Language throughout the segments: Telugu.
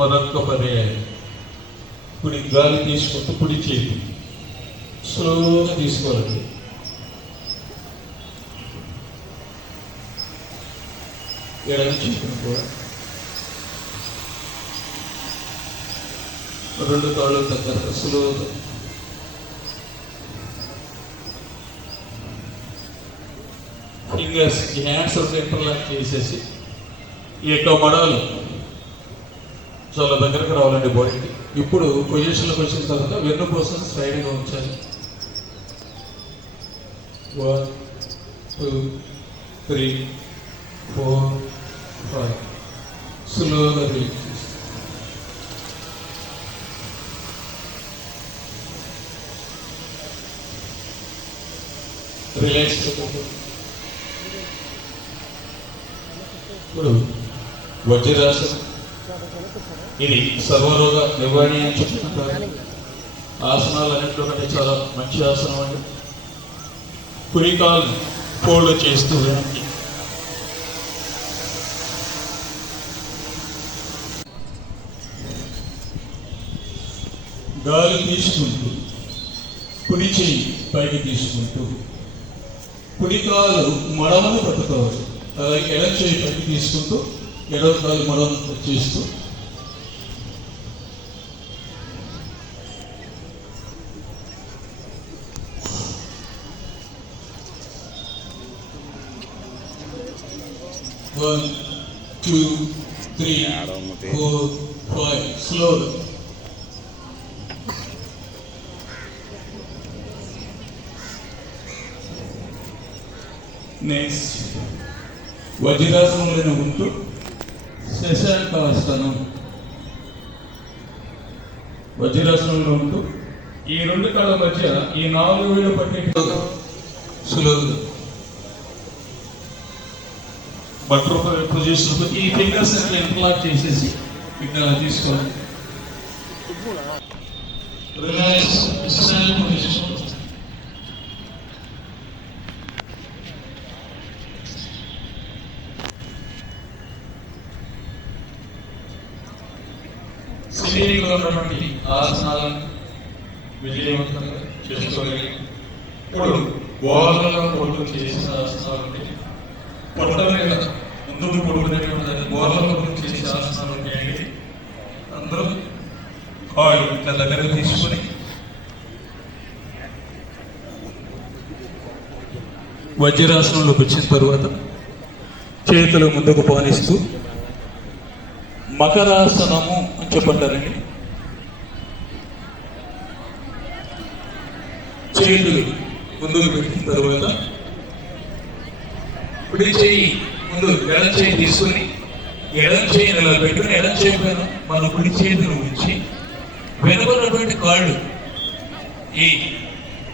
మరొక పర్యాయం. కుడి గాలి తీసుకుంటూ కుడి చేతి స్లోగా తీసుకోవాలండి. ఎడమ చేతిని కూడా రెండు కాళ్ళు దగ్గర స్లోగా ఫింగర్స్ హ్యాండ్స్ ఇంటర్లాక్ చేసేసి ఈ యొక్క మడాలు చాలా దగ్గరకు రావాలండి బాడీకి. ఇప్పుడు పొజిషన్లోకి వచ్చిన తర్వాత వెన్నుపూస స్ట్రైట్గా ఉంచాలి. 1 2 3 4 5 స్లోగా రిలీజ్ చేసి రిలాక్స్. ఇప్పుడు వజ్రాసనం. ఇది సర్వరోగ నివారణ అని చెప్తుంటారు. ఆసనాలు అన్నింటిలో కంటే చాలా మంచి ఆసనం అండి. కుడి కాలు ఫోల్డ్ చేస్తూ వెనక్కి గాలి తీసుకుంటూ కుడి చెయ్యి పైకి తీసుకుంటూ కుడి కాలు మడవను పట్టుకోవాలి. అలాగే ఎడమ చెయ్యి పైకి తీసుకుంటూ ఎడవ కాలు మడవను చేస్తూ One, 2, 3, 4, 5. Slowly. Next. వజ్రాసనంలో ఉంటూ శశాంకాసనం. వజ్రాసనంలో ఉంటూ ఈ రెండు కాళ్ళ మధ్య ఈ 4 వేలు పట్టి సులువుగా బటర్ఫ్లై పొజిషన్ ఈ ఫింగర్స్ ఇంటర్లాక్ చేసేసి ఇక్కడ తీసుకోవాలి. Relax position. శరీరంలో ఉన్నటువంటి ఆసనాలను విజయవంతంగా చేసుకోగలిగి ఇప్పుడు గోళంలో పొట్టు చేసిన ఆసనాలు పొట్ట మీద ముందుకు పడుకునేటువంటి గోళంలో చేసే ఆసనాలు ఉంటాయండి. అందరూ కాళ్ళు ఇట్లా దగ్గరకు తీసుకొని వజ్రాసనంలోకి వచ్చిన తర్వాత చేతులు ముందుకు పానిస్తూ మకరాసనము అని చెప్పంటారండి. చేతులు ముందుకు పెట్టిన తర్వాత కుడి చెయ్యి ముందు ఎడం చేయి తీసుకొని ఎడం చేయిని ఇలా పెట్టుకుని ఎడం చేయి పైన మన కుడి చేతిని ఉంచి వెనుకున్నటువంటి కాళ్ళు ఈ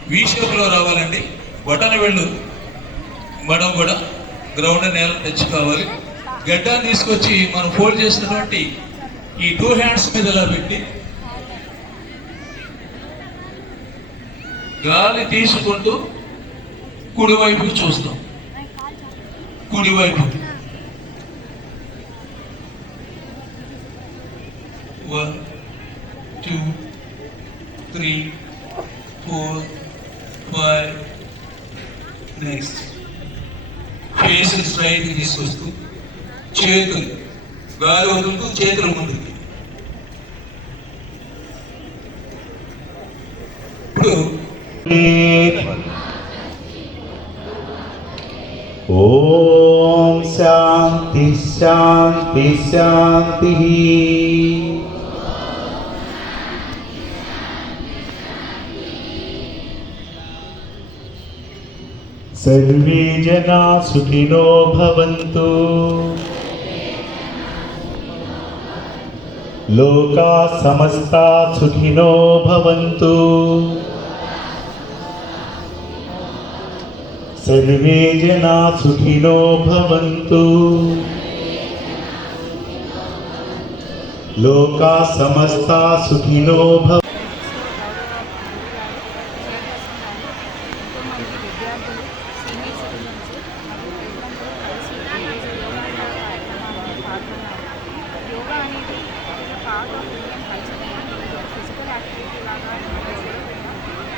వీ షేప్లో రావాలండి. బొటన వెళ్ళు మనం కూడా గ్రౌండ్ నేల తెచ్చుకోవాలి. గడ్డాన్ని తీసుకొచ్చి మనం ఫోల్డ్ చేసినటువంటి ఈ 2 హ్యాండ్స్ మీద ఇలా పెట్టి గాలి తీసుకుంటూ కుడివైపు చూస్తాం. కుడివైపు 1 2 3 4 5. నెక్స్ట్ ఫేస్ స్ట్రైట్ తీసుకొస్తూ చేతులు గాలి వదులుతూ చేతులు ముందుకు. ఇప్పుడు ఓం శాంతి శాంతి శాంతి. సర్వే జనా సుఖినో భవంతు. లోకా సమస్తా సుఖినో భవంతు. సర్వే జనా సుఖినో భవంతు. లోకా సమస్తా సుఖినో భవంతు. Part of Indian culture. Physical activity లాగా చూడకుండా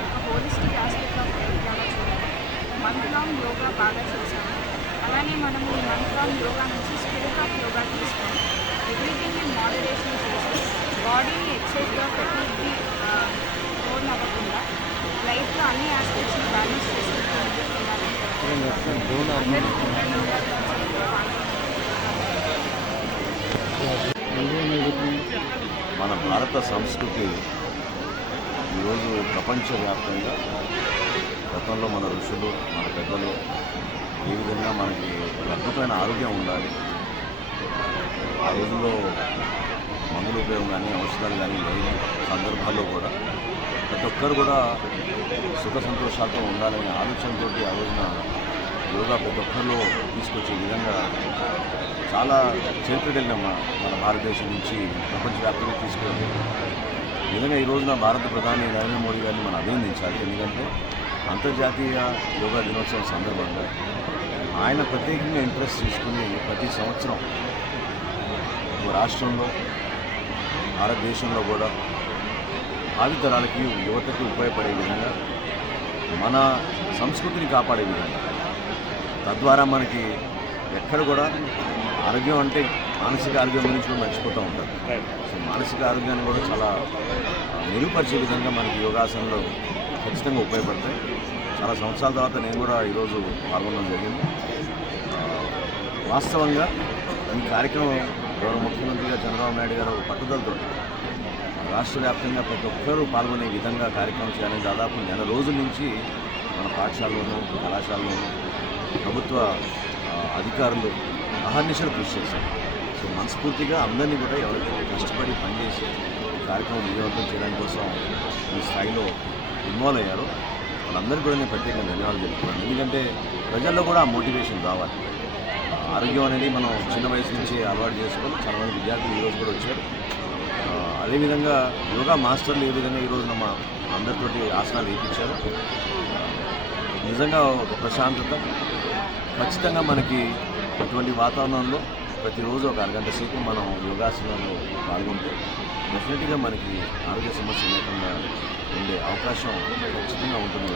ఒక హోలిస్టిక్ ఆస్పెక్ట్ ఆఫ్ హెల్త్ లాగా చూడాలి. మంత్ లాంగ్ యోగా బాగా చేశాము. అలానే మనము ఈ మంత్ లాంగ్ యోగా నుంచి స్పిరిట్ ఆఫ్ యోగా తీసుకొని ఎవ్రీథింగ్ ఇన్ మోడరేషన్ చేసి బాడీని ఎక్సైజ్గా పెట్టి ఓన్ అవ్వకుండా లైఫ్లో అన్ని ఆస్పెక్ట్స్ని బ్యాలెన్స్ చేసుకుంటూ ఉండాలని మన భారత సంస్కృతి ఈరోజు ప్రపంచవ్యాప్తంగా గతంలో మన ఋషులు మన పెద్దలు ఏ విధంగా మనకి ఒక అద్భుతమైన ఆరోగ్యం ఉండాలి, ఆ రోజుల్లో మందుల ఉపయోగం కానీ ఔషధాలు కానీ లేని సందర్భాల్లో కూడా ప్రతి ఒక్కరు కూడా సుఖ సంతోషాలతో ఉండాలనే ఆలోచనతో ఆ రోజున యోగా ప్రతి ఒక్కరిలో తీసుకొచ్చే విధంగా చాలా చరిత్ర కలిగిన మన భారతదేశం నుంచి ప్రపంచవ్యాప్తంగా తీసుకెళ్ళి ఈ విధంగా ఈ రోజున భారత ప్రధాని నరేంద్ర మోడీ గారిని మనం అభినందించాలి. ఎందుకంటే అంతర్జాతీయ యోగా దినోత్సవం సందర్భంగా ఆయన ప్రత్యేకంగా ఇంట్రెస్ట్ తీసుకుని ప్రతి సంవత్సరం రాష్ట్రంలో భారతదేశంలో కూడా భావితరాలకి యువతకి ఉపయోగపడే విధంగా మన సంస్కృతిని కాపాడే విధంగా, తద్వారా మనకి ఎక్కడ కూడా ఆరోగ్యం అంటే మానసిక ఆరోగ్యం గురించి కూడా మర్చిపోతూ ఉంటారు. సో మానసిక ఆరోగ్యాన్ని కూడా చాలా మెరుగుపరిచే విధంగా మనకి యోగాసనలు ఖచ్చితంగా ఉపయోగపడతాయి. చాలా సంవత్సరాల తర్వాత నేను కూడా ఈరోజు పాల్గొనడం జరిగింది. వాస్తవంగా ఈ కార్యక్రమం గౌరవ ముఖ్యమంత్రిగా చంద్రబాబు నాయుడు గారు పట్టుదలతో రాష్ట్ర వ్యాప్తంగా ప్రతి ఒక్కరూ పాల్గొనే విధంగా కార్యక్రమం చేయాలని దాదాపు నెల రోజుల నుంచి మన పాఠశాలలోనూ కళాశాలలోనూ ప్రభుత్వ అధికారులు అహర్నిశలు కృషి చేశారు. సో మనస్ఫూర్తిగా అందరినీ కూడా ఎవరైతే కష్టపడి పనిచేసి ఈ కార్యక్రమం విజయవంతం చేయడం కోసం ఈ స్థాయిలో ఇన్వాల్వ్ అయ్యారో వాళ్ళందరికీ కూడా నేను ప్రత్యేకంగా ధన్యవాదాలు చెప్తున్నాను. ఎందుకంటే ప్రజల్లో కూడా ఆ మోటివేషన్ రావాలి. ఆరోగ్యం అనేది మనం చిన్న వయసు నుంచి అలవాటు చేసుకొని చాలామంది విద్యార్థులు ఈరోజు కూడా వచ్చారు. అదేవిధంగా యోగా మాస్టర్లు ఏ విధంగా ఈరోజు మా అందరితోటి ఆసనాలు వేయించారు. నిజంగా ఒక ప్రశాంతత ఖచ్చితంగా మనకి అటువంటి వాతావరణంలో ప్రతిరోజు ఒక అరగంట సేపు మనం యోగాసనాలు పాల్గొంటే డెఫినెట్గా మనకి ఆరోగ్య సమస్య లేకుండా ఉండే అవకాశం ఖచ్చితంగా ఉంటుంది.